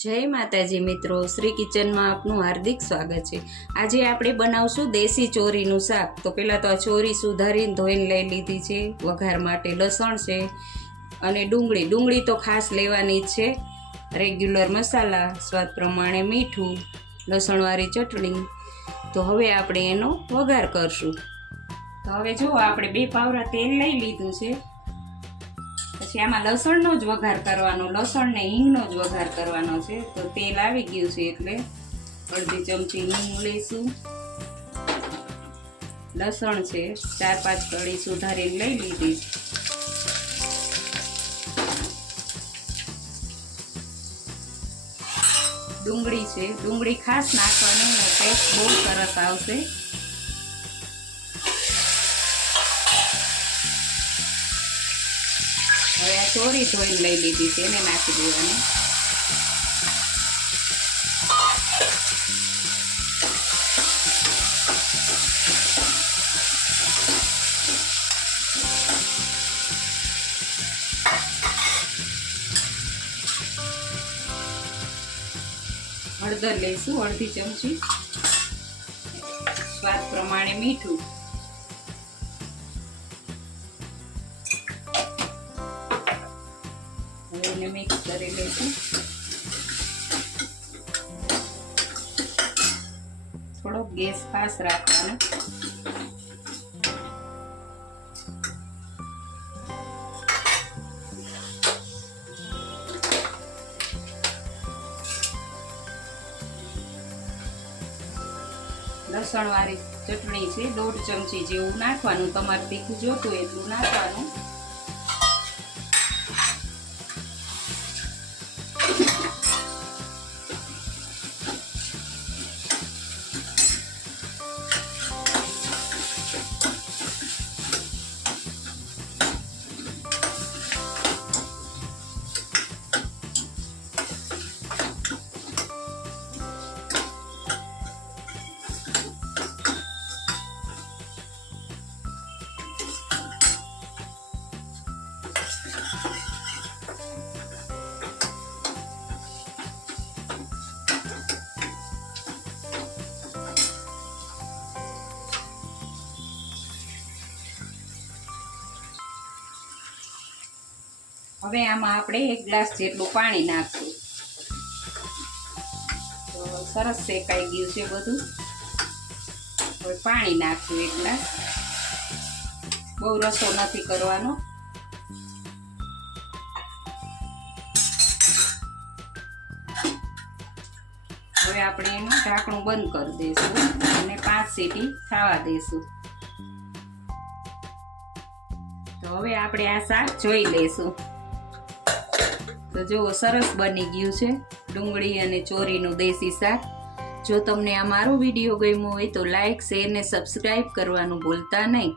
જય માતાજી મિત્રો, શ્રી કિચનમાં આપનું હાર્દિક સ્વાગત છે। આજે આપણે બનાવશું દેશી ચોરીનું શાક। તો પહેલાં તો આ ચોરી સુધારીને ધોઈને લઈ લીધી છે। વઘાર માટે લસણ છે અને ડુંગળી તો ખાસ લેવાની જ છે। રેગ્યુલર મસાલા, સ્વાદ પ્રમાણે મીઠું, લસણવાળી ચટણી। તો હવે આપણે એનો વઘાર કરશું। તો હવે જો આપણે 2 પાવરા તેલ લઈ લીધું છે। પછી આમાં લસણનો જ વઘાર કરવાનો, લસણ ને હિંગનો જ વઘાર કરવાનો છે। તો તેલ આવી ગયું છે એટલે અડધી ચમચી હિંગ લઈશું। લસણ છે 4-5 કળી સુધારીને લઈ લીધી। ડુંગળી છે, ડુંગળી ખાસ નાખવાની, ટેસ્ટ બહુ સરસ આવશે। હવે આ ચોરી ધોઈને લઈ લીધી છે, એને નાખી દેવાની। હળદર લઈશું અડધી ચમચી, સ્વાદ પ્રમાણે મીઠું, એને મિક્સ કરી લઈશું। થોડો ગેસ ફાસ્ટ રાખવાનો। લસણવાળી ચટણી છે 1.5 ચમચી જેવું નાખવાનું, તમારે તીખું જોતું એટલું નાખવાનું। હવે આમાં આપણે 1 ગ્લાસ જેટલું પાણી નાખશું। તો સરસ શેકાઈ ગયું છે બધું। હવે પાણી નાખશું 1 ગ્લાસ, બહુ રસો નથી કરવાનો। હવે આપણે એનું ઢાંકણું બંધ કરી દઈશું અને 5 સીટી થવા દઈશું। તો હવે આપણે આ શાક જોઈ લઈશું। તો જુઓ સરસ બની ગયું છે ડુંગળી અને ચોરીનું દેશી શાક। જો તમને આ મારો વિડીયો ગમ્યો હોય તો લાઈક, શેર ને સબસ્ક્રાઈબ કરવાનું ભૂલતા નહીં।